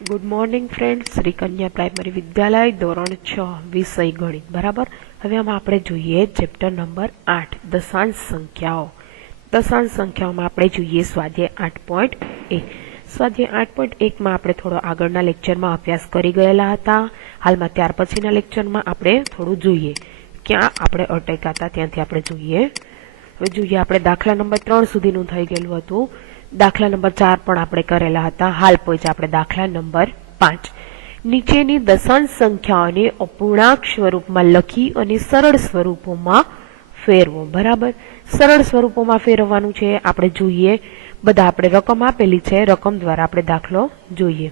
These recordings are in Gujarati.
ગુડ મોર્નિંગ ફ્રેન્ડ્સ, શ્રી કન્યા પ્રાઇમરી વિદ્યાલય ધોરણ 6 વિષય ગણિત. બરાબર. હવે આમાં આપણે જોઈએ ચેપ્ટર નંબર 8 દશાંશ સંખ્યાઓ. દશાંશ સંખ્યાઓમાં આપણે જોઈએ સ્વાધ્યાય 8.1. સ્વાધ્યાય 8.1 માં આપણે થોડો આગળના લેક્ચરમાં અભ્યાસ કરી ગયેલા હતા. હાલમાં ત્યાર પછીના લેક્ચરમાં આપણે થોડું જોઈએ ક્યાં આપણે અટક્યા હતા ત્યાંથી આપણે જોઈએ. હવે જોઈએ આપણે દાખલા નંબર 3 સુધીનું થઈ ગયેલું હતું. દાખલા નંબર 4 પણ આપણે કરેલા હતા. હાલ પછી આપણે દાખલા નંબર 5. નીચેની દશાંશ સંખ્યાઓને અપૂર્ણાંક સ્વરૂપમાં લખી અને સરળ સ્વરૂપોમાં ફેરવો. બરાબર. સરળ સ્વરૂપોમાં ફેરવવાનું છે આપણે જોઈએ. બધા આપણે રકમ આપેલી છે, રકમ દ્વારા આપણે દાખલો જોઈએ.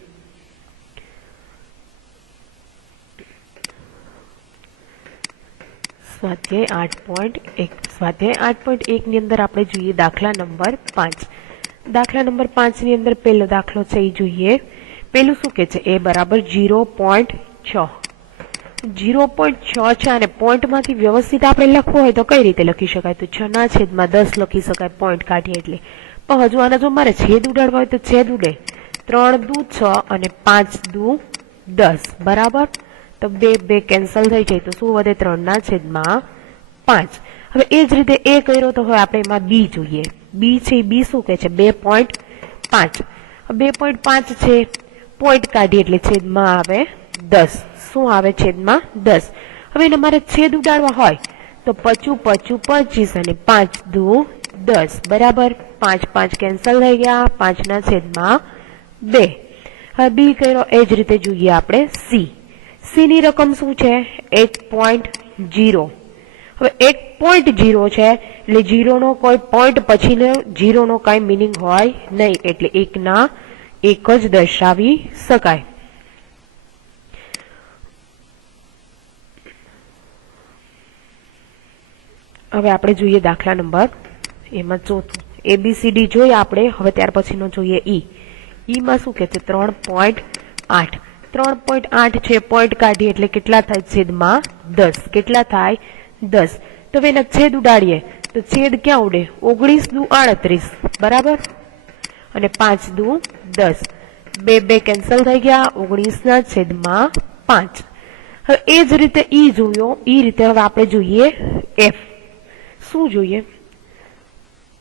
સ્વાધ્યાય 8.1. સ્વાધ્યાય 8.1 ની અંદર આપણે જોઈએ દાખલા નંબર 5. દાખલા નંબર 5 ની અંદર પહેલો દાખલો છે એ જોઈએ. પેલું શું કે છે? a બરાબર 0.6. 0.6 છે અને પોઈન્ટમાંથી વ્યવસ્થિત આપણે લખવું હોય તો કઈ રીતે લખી શકાય? તો 6/10 લખી શકાય, પોઈન્ટ કાઢીએ એટલે. પણ હજુ આના જો મારે છેદ ઉડાડવા હોય તો છેદ ઉડે. 3 દુ 6 અને 5 દુ 10. બરાબર. તો બે કેન્સલ થઈ જાય તો શું વધે? 3/5. હવે એ જ રીતે એ કર્યો તો હવે આપણે એમાં બી જોઈએ. બી છે, બી શું કે છે? 2.5. 2.5 છે, પોઈન્ટ કાઢીએ એટલે છેદમાં આવે 10. શું આવે? છેદમાં 10. હવે એને મારે છેદ ઉડાડવા હોય તો 25 25 અને 5 દુ 10. બરાબર. 5 કેન્સલ થઈ ગયા. 5/2. હવે બી કર્યો એ જ રીતે જોઈએ આપણે સી. સી ની રકમ શું છે? 1.0. હવે 1.0 છે એટલે 0 નો કોઈ પોઈન્ટ પછીનો 0 નો કઈ મિનિંગ હોય નહીં, એટલે 1 ના 1 જ દર્શાવી શકાય. હવે આપણે જોઈએ દાખલા નંબર એમાં ચોથું. ABCD જોઈએ આપણે. હવે ત્યાર પછીનો જોઈએ ઈ. ઈ માં શું કે છે? 3.8. 3.8 છે, પોઈન્ટ કાઢીએ એટલે કેટલા થાય? છેદમાં 10. કેટલા થાય? 10. તો હવે એના છેદ ઉડાડીએ તો છેદ ક્યાં ઉડે? 19 દુ 38. બરાબર. અને 5 દુ 10. બે કેન્સલ થઈ ગયા. 19/5. હવે એ જ રીતે ઈ જોયો. ઈ રીતે હવે આપણે જોઈએ એફ. શું જોઈએ?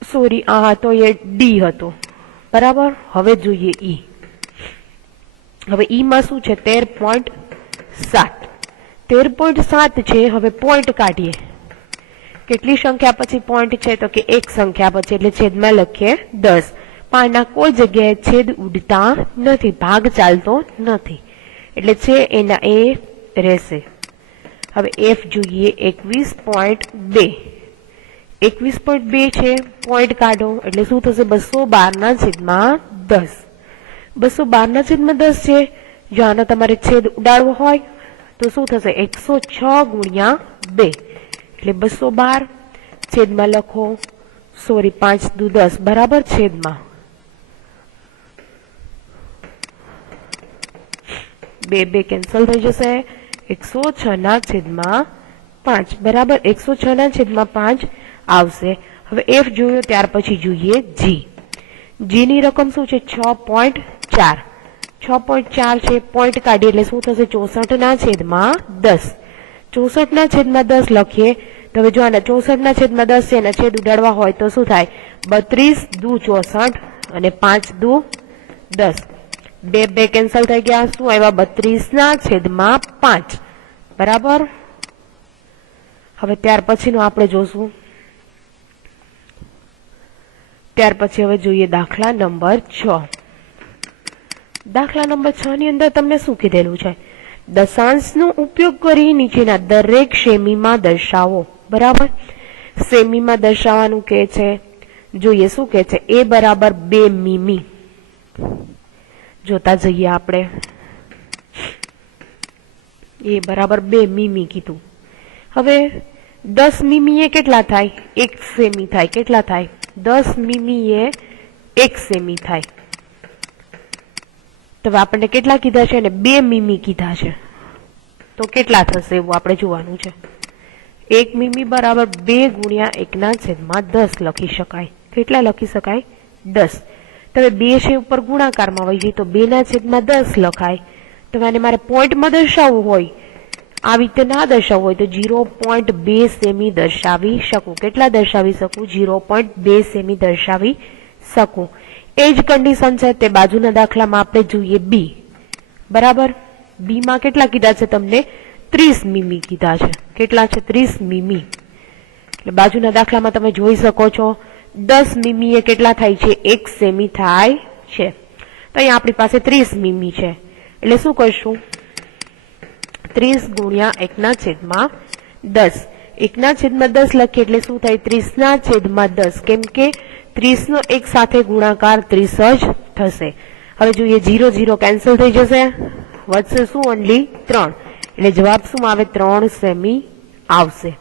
સોરી, આ તો એ ડી હતો. બરાબર. હવે જોઈએ ઈ. હવે ઈ માં શું છે? 13.7. 13.7 છે. હવે પોઈન્ટ કાઢીએ. કેટલી સંખ્યા પછી પોઈન્ટ છે? તો કે એક સંખ્યા પછી, એટલે છેદમાં લખીએ 10. પાના કોઈ જગ્યાએ છેદ ઉડતા નથી, ભાગ ચાલતો નથી, એટલે છે એના એ રહેશે. હવે એફ જોઈએ 21.2. 21.2 છે, પોઈન્ટ કાઢો એટલે શું થશે? 212/10. 212/10 છે. જો આનો તમારે છેદ ઉડાડવો હોય તો શું થશે? 106/2 એટલે 212. છેદમાં લખો. સોરી, 5 દુ 10. બરાબર. છેદમાં બે કેન્સલ થઈ જશે. 106/5. બરાબર. 106/5 આવશે. હવે એફ જોયો ત્યાર પછી જોઈએ જી. જી ની રકમ શું છે? 6.4. 6.4 છે, પોઈન્ટ કાઢીએ એટલે શું થશે? 64/10. 64/10 લખીએ તો હવે જો આના 64/10 છે, એના છેદ ઉડાડવા હોય તો શું થાય? 32 દુ 64 અને 5 દુ 10. બે કેન્સલ થઈ ગયા. શું આવ્યા? 32/5. બરાબર. હવે ત્યાર પછીનું આપણે જોશું. ત્યાર પછી હવે જોઈએ દાખલા નંબર 6. દાખલા નંબર 6 ની અંદર તમને શું કીધેલું છે? દશાંશનો ઉપયોગ કરી નીચેના દરેક સેમીમાં દર્શાવો. બરાબર. સેમીમાં દર્શાવવાનું કે છે. જોઈએ શું કે છે? એ બરાબર 2 મીમી. જોતા જઈએ આપણે. એ બરાબર 2 મીમી કીધું. હવે 10 મીમી એ કેટલા થાય? 1 સેમી થાય. કેટલા થાય? 10 મીમી એ 1 સેમી થાય. તો આપણને કેટલા કીધા છે? ને 2 મીમી કીધા છે. તો કેટલા થશે એવું આપણે જોવાનું છે. 1 મીમી બરાબર 2 × 1/10 લખી શકાય. કેટલા લખી શકાય? 10. તો હવે 2 છે ઉપર ગુણાકારમાં વહી જાય તો 2/10 લખાય. તો આને મારે પોઈન્ટમાં દર્શાવવું હોય, આવી રીતે ના દર્શાવવું હોય તો 0.2 સેમી દર્શાવી શકું. કેટલા દર્શાવી શકું? 0.2 સેમી દર્શાવી શકું. એ જ કન્ડિશન છે તે બાજુના દાખલામાં આપણે જોઈએ બી. બરાબર, બી માં કેટલા કીધા છે તમને? 30 મીમી કીધા છે. કેટલા છે? 30 મીમી. એટલે બાજુના દાખલામાં તમે જોઈ શકો છો 10 મીમી એ કેટલા થાય છે? 1 સેમી થાય છે. તો અહીંયા આપણી પાસે 30 મીમી છે એટલે શું કરશું? 30 ગુણ્યા 1/10. 1/10 લખીએ એટલે શું થાય? 30/10. કેમ કે 30 નો એક સાથે ગુણાકાર 30 જ થશે. હવે જોઈએ 0 0 કેન્સલ થઈ જશે, વધશે શું? ઓનલી 3. એટલે જવાબ શું આવે? 3 સેમી આવશે.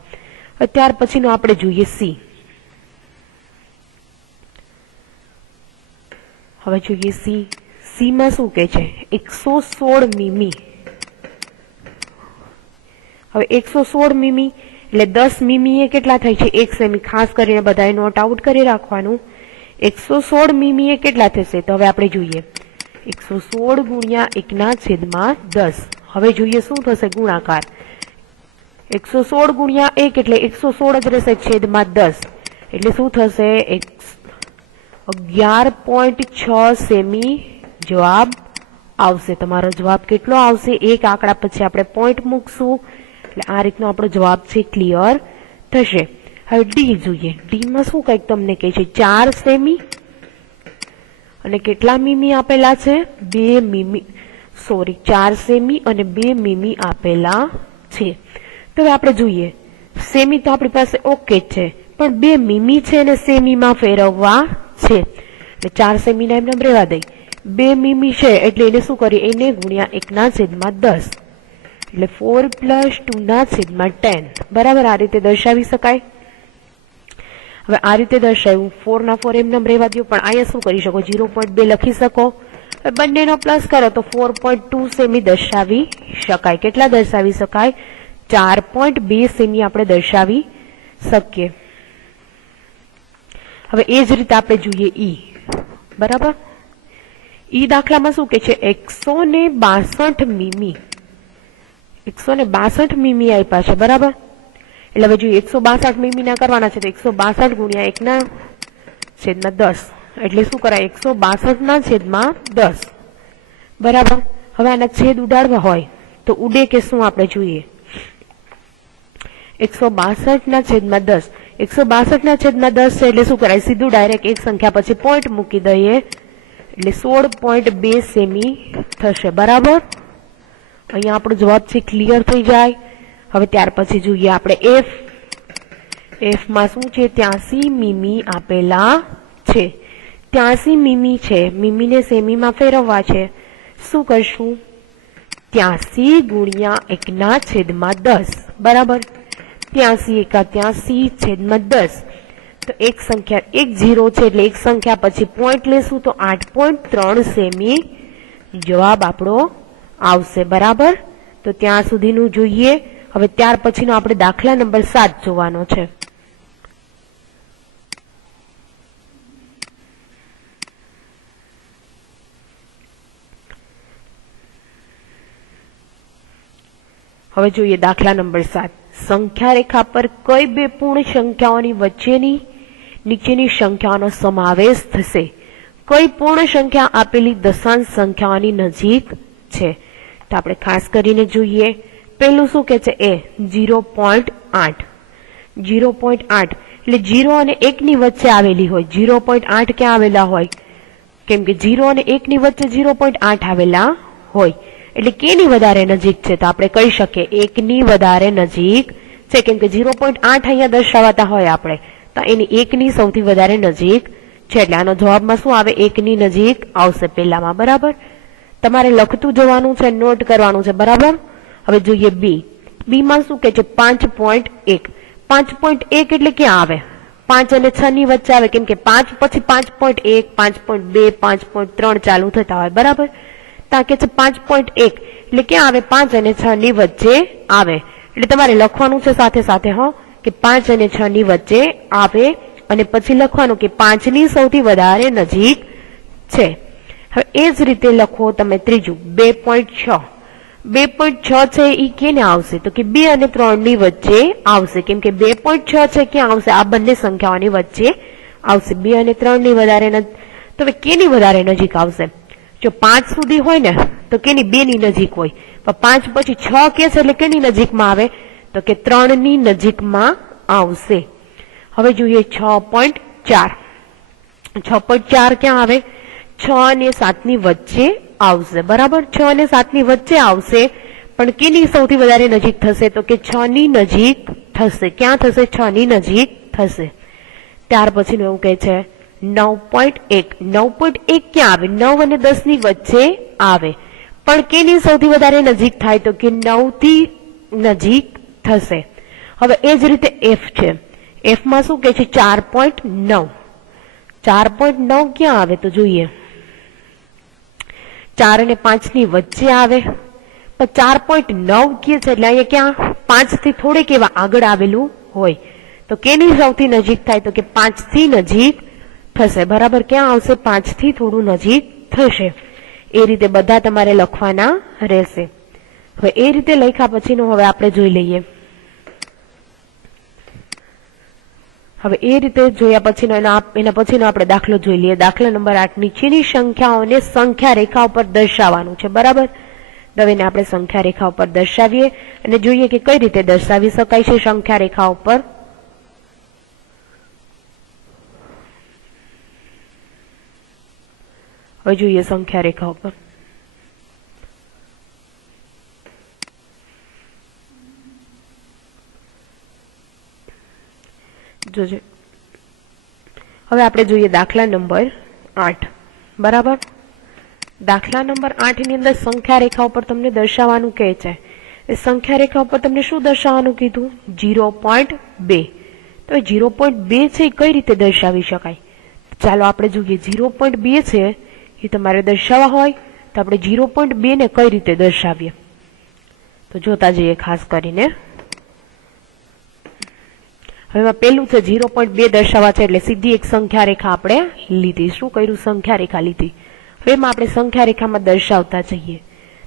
ત્યાર પછીનો આપણે જોઈએ સી. હવે જોઈએ સી. સી માં શું કે છે? 116 મીમી. હવે 116 મીમી એટલે 10 મીમી એ કેટલા થાય છે? 1 સેમી. ખાસ કરીને બધાએ નોટ આઉટ કરી રાખવાનું. 116 મીમી એ કેટલા થશે? તો હવે આપણે જોઈએ 116 ગુણ્યા 1/10. હવે જોઈએ શું થશે? ગુણાકાર. 116 ગુણ્યા 1 એટલે 116 જ રહેશે છેદમાં 10. એટલે શું થશે? 11.6 સેમી જવાબ આવશે. તમારો જવાબ કેટલો આવશે? એક આંકડા પછી આપણે પોઈન્ટ મૂકશું એટલે આ રીતનો આપણો જવાબ છે ક્લિયર થશે. હવે ડી જોઈએ. ડી માં શું કઈક તમને કહે છે? 4 સેમી અને કેટલા મીમી આપેલા છે? 2 મીમી. 4 સેમી અને 2 મીમી આપેલા છે. તો હવે આપણે જોઈએ સેમી તો આપણી પાસે ઓકે છે, પણ 2 મીમી છે અને સેમીમાં ફેરવવા છે. એટલે 4 સેમી ના એમને રહેવા દઈ. 2 મીમી છે એટલે એને શું કરીએ? એને ગુણ્યા 1/10. એટલે 4 + 2/10. બરાબર, આ રીતે દર્શાવી શકાય. હવે આ રીતે દર્શાવ્યું. 4 ના 4 એમને રહેવા દો, પણ અહીંયા શું કરી શકો? 0.2 લખી શકો. બંનેનો પ્લસ કરો તો 4.2 સેમી દર્શાવી શકાય. કેટલા દર્શાવી શકાય? 4.2 સેમી આપણે દર્શાવી શકીએ. હવે એ જ રીતે આપણે જોઈએ ઈ. બરાબર, ઈ દાખલામાં શું કે છે? 162 મીમી. 162 મીમી આપ્યા છે. બરાબર, એટલે હવે જોઈએ 162 મીમી ના કરવાના છે તો 162 ગુણ્યા 1/10. એટલે શું કરાય? 162/10. બરાબર, હવે આના છેદ ઉડાડવા હોય તો ઉડે કે શું આપણે જોઈએ? 162/10. 162/10 છે એટલે શું કરાય? સીધું ડાયરેક્ટ એક સંખ્યા પછી પોઈન્ટ મૂકી દઈએ એટલે 16.2 સેમી થશે. બરાબર, અહીંયા આપણો જવાબ છે ક્લિયર થઈ જાય. હવે ત્યાર પછી જોઈએ આપણે એફ. એફ માં શું છે? 83 મીમી આપેલા છે. 83 મીમી છે. મીમીને સેમીમાં ફેરવવા છે. શું કરશું? 83 ગુણ્યા 1/10. બરાબર, 83 × 83/10. તો એક સંખ્યા એક 0 છે એટલે એક સંખ્યા પછી પોઈન્ટ લેશું તો 8.3 સેમી જવાબ આપણો આવશે. બરાબર, તો ત્યાં સુધીનું જોઈએ. હવે ત્યાર પછીનો આપણે દાખલા નંબર 7 જોવાનો છે. હવે જોઈએ દાખલા નંબર 7. સંખ્યા રેખા પર કઈ બે પૂર્ણ સંખ્યાઓની વચ્ચેની નીચેની સંખ્યાઓનો સમાવેશ થશે? કઈ પૂર્ણ સંખ્યા આપેલી દશાંશ સંખ્યાઓની નજીક છે? તો આપણે ખાસ કરીને જોઈએ. પહેલું શું કે છે? એ 0.8. 0.8 એટલે 0 અને 1 ની વચ્ચે આવેલી હોય. 0.8 ક્યાં આવેલા હોય? કેમ કે 0 અને 1 ની વચ્ચે 0.8 આવેલા હોય એટલે કેની વધારે નજીક છે? તો આપણે કહી શકીએ 1 ની વધારે નજીક છે. કેમ કે 0.8 અહીંયા દર્શાવતા હોય આપણે તો એની 1 ની સૌથી વધારે નજીક છે. એટલે આનો જવાબમાં શું આવે? 1 ની નજીક આવશે પહેલામાં. બરાબર, તમારે લખતું જવાનું છે, નોટ કરવાનું છે. બરાબર, હવે જોઈએ બી. બી માં શું કે છે? 5.1. 5.1 એટલે ક્યાં આવે? 5 અને 6 ની વચ્ચે આવે. કેમ કે 5 પછી 5.1, 5.2, 5.3 ચાલુ થતા હોય. બરાબર, તાકે છે 5.1 એટલે ક્યાં આવે? 5 અને 6 ની વચ્ચે આવે. એટલે તમારે લખવાનું છે સાથે સાથે કે 5 અને 6 ની વચ્ચે આવે અને પછી લખવાનું કે 5 ની સૌથી વધારે નજીક છે. હવે એ જ રીતે લખો તમે ત્રીજું 2.6. 2.6 છે એ કેને આવશે તો કે 2 અને 3 ની વચ્ચે આવશે, કેમ કે 2.6 છે ક્યાં આવશે? આ બંને સંખ્યાઓની વચ્ચે આવશે. 2 અને 3 ની વધારે તો હવે કેની વધારે નજીક આવશે? જો 5 સુધી હોય ને તો કેની 2 ની નજીક હોય, પણ 5 પછી 6 કે છે એટલે કેની નજીકમાં આવે તો કે 3 ની નજીકમાં આવશે. હવે જોઈએ 6.4. 6.4 ક્યાં આવે? 6 અને 7 ની વચ્ચે આવશે. બરાબર, 6 અને 7 ની વચ્ચે આવશે, પણ કેની સૌથી વધારે નજીક થશે તો કે 6 ની નજીક થશે. ક્યાં થશે? 6 ની નજીક થશે. ત્યાર પછી એવું કહે છે 9.1. 9.1 ક્યાં આવે? 9 અને 10 ની વચ્ચે આવે, પણ કેની સૌથી વધારે નજીક થાય તો કે 9 થી નજીક થશે. હવે એ જ રીતે F છે. F માં શું કહે છે? 4.9. 4.9 ક્યાં આવે તો જોઈએ 4 અને 5 ની વચ્ચે આવે, પણ 4.9 કે છે એટલે અહીંયા ક્યાં 5 થી થોડેક એવા આગળ આવેલું હોય, તો કેની સૌથી નજીક થાય તો કે 5 થી નજીક થશે. બરાબર, ક્યાં આવશે? 5 થી થોડું નજીક થશે. એ રીતે બધા તમારે લખવાના રહેશે. હવે એ રીતે લખ્યા પછીનું હવે આપણે જોઈ લઈએ. હવે એ રીતે જોયા પછીનો એના પછીનો આપણે દાખલો જોઈ લઈએ. દાખલા નંબર 8. નીચેની સંખ્યાઓને સંખ્યા રેખા ઉપર દર્શાવવાનું છે. બરાબર, હવે એને આપણે સંખ્યા રેખા ઉપર દર્શાવીએ અને જોઈએ કે કઈ રીતે દર્શાવી શકાય છે સંખ્યા રેખા ઉપર. હવે જોઈએ સંખ્યા રેખા ઉપર. જોજો, હવે આપણે જોઈએ દાખલા નંબર 8. બરાબર, દાખલા નંબર 8 ની અંદર સંખ્યા રેખા ઉપર તમને દર્શાવવાનું કહે છે. એ સંખ્યા રેખા ઉપર તમને શું દર્શાવવાનું કીધું? 0.2. તો 0.2 છે એ કઈ રીતે દર્શાવી શકાય? ચાલો આપણે જોઈએ. 0.2 છે એ તમારે દર્શાવવા હોય તો આપણે 0.2 ને કઈ રીતે દર્શાવીએ તો જોતા જઈએ ખાસ કરીને. હવે એમાં પેલું છે 0.2 દર્શાવવા છે એટલે સીધી એક સંખ્યા રેખા આપણે લીધી. શું કર્યું? સંખ્યા રેખા લીધી. હવે એમાં આપણે સંખ્યા રેખામાં દર્શાવતા જઈએ.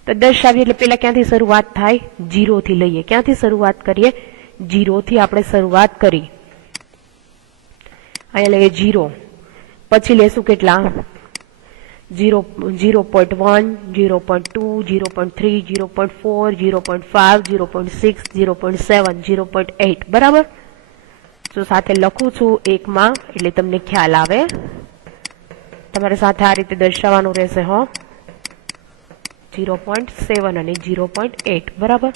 તો દર્શાવીએ એટલે પેલા ક્યાંથી શરૂઆત થાય? 0 થી લઈએ. ક્યાંથી શરૂઆત કરીએ? 0 થી આપણે શરૂઆત કરી. અહીંયા લઈએ 0, પછી લેશું કેટલા? 0.1, 0.2, 0.3, 0.4, 0.5, 0.6, 0.7, 0.8. બરાબર, તો સાથે લખું છું 1 માં એટલે તમને ખ્યાલ આવે. તમારે સાથે આ રીતે દર્શાવવાનું રહેશે. 0.7 અને 0.8. બરાબર,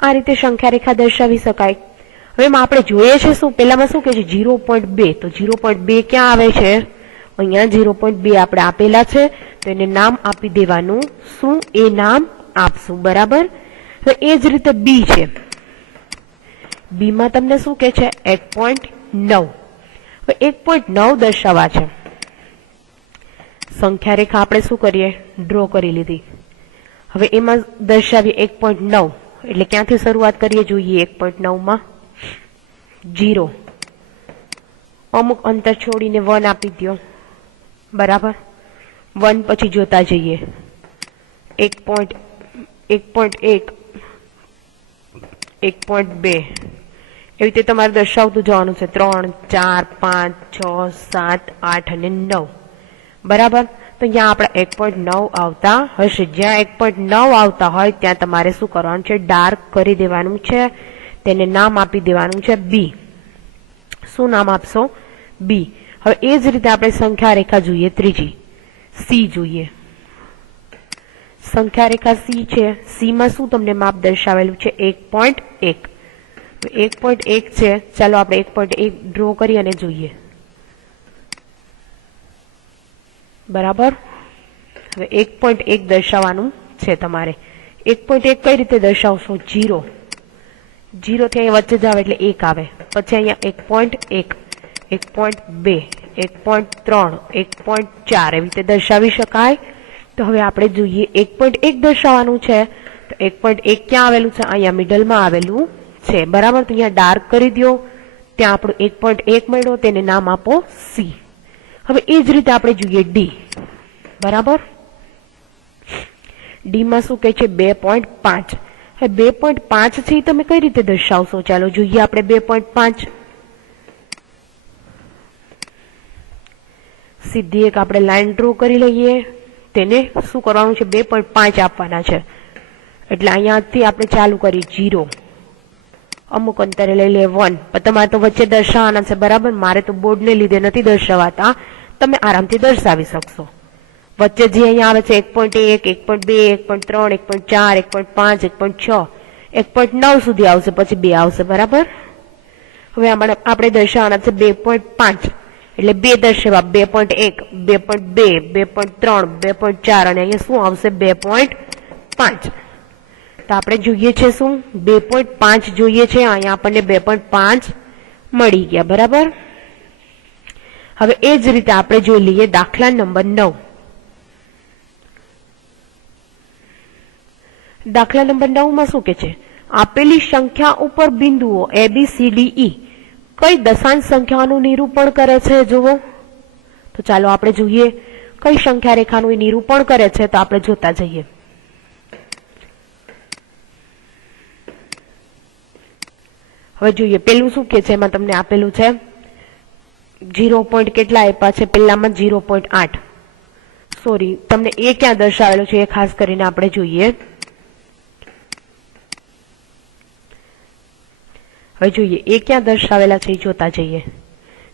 આ રીતે સંખ્યા રેખા દર્શાવી શકાય. હવે એમાં આપણે જોઈએ છે શું? પેલામાં શું કે છે? 0.2. તો 0.2 ક્યાં આવે છે? અહીંયા 0.2 આપણે આપેલા છે, તો એને નામ આપી દેવાનું. શું એ નામ આપશું? બરાબર, હવે એ જ રીતે B છે. B માં તમને શું કે છે? 1.9. હવે 1.9 દર્શાવવા છે. સંખ્યા રેખા આપણે શું કરીએ? ડ્રો કરી લીધી. હવે એમાં દર્શાવીએ 1.9 એટલે ક્યાંથી શરૂઆત કરીએ જોઈએ? 1.9 માં 0, અમુક અંતર છોડીને 1 આપી દો. બરાબર, 1 પછી જોતા જઈએ 1.1, 1.2 એવી રીતે તમારે દર્શાવતું જવાનું છે. 3, 4, 5, 6, 7, 8 અને 9. બરાબર, તો અહીંયા આપણે 1.9 આવતા હશે. જ્યાં 1.9 આવતા હોય ત્યાં તમારે શું કરવાનું છે? ડાર્ક કરી દેવાનું છે. તેને નામ આપી દેવાનું છે B. શું નામ આપશો? B. હવે એ જ રીતે આપણે સંખ્યા રેખા જોઈએ. ત્રીજી C જોઈએ. સંખ્યા રેખા C છે. C માં શું તમને માપ દર્શાવેલું છે? 1.1. 1.1 છે. ચાલો આપણે 1.1 ડ્રો કરી અને જોઈએ. બરાબર, હવે 1.1 દર્શાવવાનું છે તમારે. 1.1 કઈ રીતે દર્શાવશો? 0 થી અહીંયા વચ્ચે જાવ એટલે 1 આવે, પછી અહીંયા 1.1, 1.2, 1.3, 1.4 એવી રીતે દર્શાવી શકાય. તો હવે આપણે જોઈએ 1.1 દર્શાવવાનું છે. તો 1.1 ક્યાં આવેલું છે? અહીંયા મિડલમાં આવેલું છે. બરાબર, તો અહીંયા ડાર્ક કરી દો. ત્યાં આપણું 1.1 મળ્યો, તેને નામ આપો C. હવે એ જ રીતે આપણે જોઈએ D. બરાબર. ડી માં શું કહે છે 2.5. હવે 2.5 છે તમે કઈ રીતે દર્શાવશો? ચાલો જોઈએ આપણે 2.5. સીધી એક આપણે લાઈન ડ્રો કરી લઈએ. તેને શું કરવાનું છે? 2.5 આપવાના છે. એટલે અહીંયાથી આપણે ચાલુ કરી 0, અમુક અંતરે લઈ લે 1. પણ તમારે તો વચ્ચે દર્શાવવાના છે, બરાબર. મારે તો બોર્ડને લીધે નથી દર્શાવાતા, તમે આરામથી દર્શાવી શકશો. વચ્ચે જે અહીંયા આવે છે 1.1, 1.2, 1.3, 1.4, 1.5, 1.6, 1.9 સુધી આવશે, પછી 2 આવશે, બરાબર. હવે આપણે દર્શાવવાના છે 2.5, એટલે 2 દર્શાવવા 2.1, 2.2, 2.3, 2.4 અને અહીંયા શું આવશે 2.5. તો આપણે જોઈએ છે શું 2.5 જોઈએ છે. અહીંયા આપણને 2.5 મળી ગયા, બરાબર. હવે એ જ રીતે આપણે જોઈ લઈએ દાખલા નંબર 9. દાખલા નંબર 9 માં શું કે છે? આપેલી સંખ્યા ઉપર બિંદુઓ ABCDE કઈ દશાંશ સંખ્યાનું નિરૂપણ કરે છે જુઓ. તો ચાલો આપણે જોઈએ કઈ સંખ્યા રેખાનું નિરૂપણ કરે છે. તો આપણે જોતા જઈએ. હવે જોઈએ પેલું શું કે છે. એમાં તમને આપેલું છે 0 પોઈન્ટ કેટલા આપ્યા છે? પેલામાં 0.8. સોરી, તમને એ ક્યાં દર્શાવેલું છે એ ખાસ કરીને આપણે જોઈએ. હવે જોઈએ એ ક્યાં દર્શાવેલા છે એ જોતા જઈએ.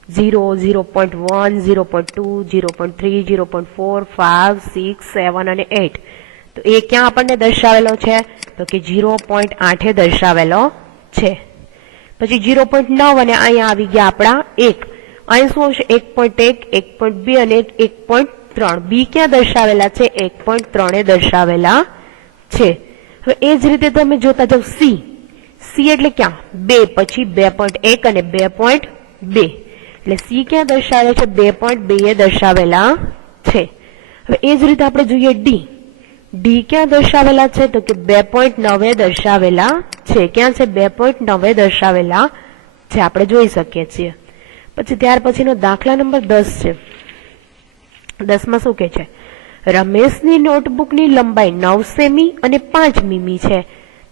0, 0.1, 0.2, 0.3, 0.4, 5, 6, 7 અને 8. તો એ ક્યાં આપણને દર્શાવેલો છે? તો કે 0.8 એ દર્શાવેલો છે. પછી 0.9 અને અહીંયા આવી ગયા આપણા 1. અહીં શું આવશે? 1.1, 1.2 અને 1.3. બી ક્યાં દર્શાવેલા છે? 1.3 એ દર્શાવેલા છે. હવે એ જ રીતે તમે જોતા જાવ સી. સી એટલે ક્યાં? 2, પછી 2.1 અને 2.2. એટલે સી ક્યાં દર્શાવે છે? 2.2 એ દર્શાવેલા છે. હવે એ જ રીતે આપણે જોઈએ ડી. ડી ક્યાં દર્શાવેલા છે? તો કે 2.9 એ દર્શાવેલા છે. ક્યાં છે? 2.9 એ દર્શાવેલા છે. આપણે જોઈ શકીએ છીએ. પછી ત્યાર પછીનો દાખલા નંબર 10 છે. 10 માં શું કે છે? રમેશની નોટબુકની લંબાઈ 9 સેમી અને 5 મીમી છે.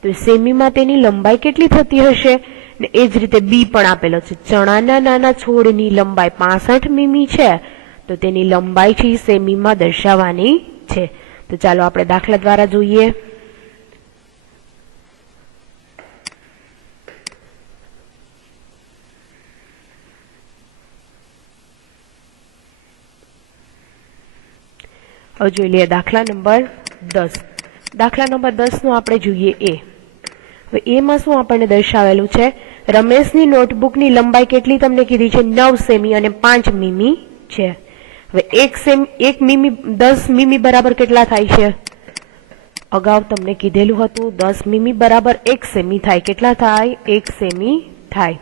તો સેમીમાં તેની લંબાઈ કેટલી થતી હશે? ને એ જ રીતે બી પણ આપેલો છે. ચણાના નાના છોડની લંબાઈ 65 મીમી છે. તો તેની લંબાઈ છે સેમીમાં દર્શાવવાની છે. તો ચાલો આપણે દાખલા દ્વારા જોઈએ. હવે જોઈ લઈએ દાખલા નંબર 10. દાખલા નંબર 10 નો આપણે જોઈએ એ. હવે એમાં શું આપણને દર્શાવેલું છે? રમેશની નોટબુકની લંબાઈ કેટલી તમને કીધી છે? 9 સેમી અને 5 મીમી છે. હવે 1 મીમી 10 મીમી બરાબર કેટલા થાય છે? અગાઉ તમને કીધેલું હતું 10 મીમી બરાબર 1 સેમી થાય. કેટલા થાય? 1 સેમી થાય.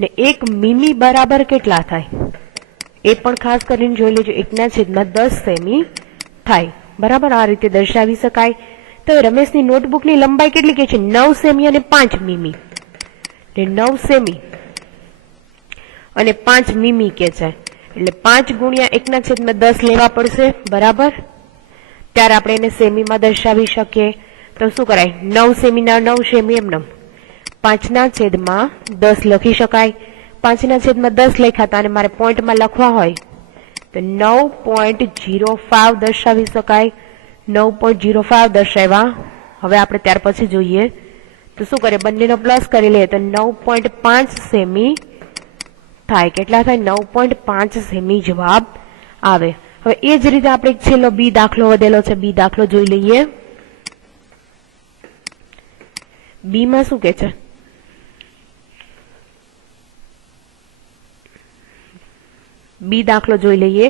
ને 1 મીમી બરાબર કેટલા થાય? એ પણ ખાસ કરીને જોઈ લેજો. 1/10 સેમી થાય, બરાબર. આ રીતે દર્શાવી શકાય. તો રમેશની નોટબુકની લંબાઈ કેટલી કે છે? 9 સેમી અને 5 મીમી. 9 સેમી અને 5 મીમી કે છે. એટલે 5 ગુણ્યા 1/10 લેવા પડશે, બરાબર. ત્યારે આપણે એને સેમીમાં દર્શાવી શકીએ. તો શું કરાય? 9 સેમી ના 9 સેમી એમને 5/10 લખી શકાય. 5/10 લખ્યા અને મારે પોઈન્ટમાં લખવા હોય તો 9.05 દર્શાવી શકાય. 9.05 દર્શાવ્યા. હવે આપણે ત્યાર પછી જોઈએ તો શું કરીએ? બંનેનો પ્લસ કરી લઈએ તો 9.5 સેમી થાય. કેટલા થાય? 9.5 સેમી જવાબ આવે. હવે એ જ રીતે આપણે છેલ્લો બી દાખલો વધેલો છે. બી દાખલો જોઈ લઈએ. બી માં શું કે છે? બી દાખલો જોઈ લઈએ.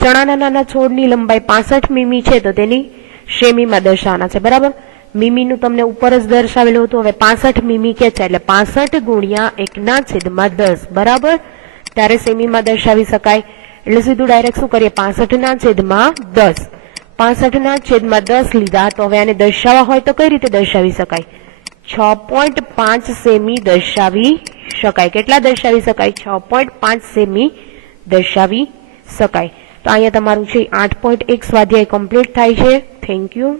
ચણાના નાના છોડની લંબાઈ 65 મીમી છે. તો તેની સેમીમાં દર્શાવવાના છે, બરાબર. મીમીનું તમને ઉપર જ દર્શાવેલું હતું. હવે 65 મીમી કે છે એટલે 65 ગુણ્યા 1/10, બરાબર. ત્યારે સેમીમાં દર્શાવી શકાય. એટલે સીધું ડાયરેક્ટ શું કરીએ? 65/10. 65/10 લીધા. તો હવે આને દર્શાવવા હોય તો કઈ રીતે દર્શાવી શકાય? 6.5 સેમી દર્શાવી શકાય. કેટલા દર્શાવી શકાય? 6.5 સેમી દર્શાવી શકાય. તો અહીંયા તમારું છે 8.1 સ્વાધ્યાય કમ્પ્લીટ થાય છે. Thank you.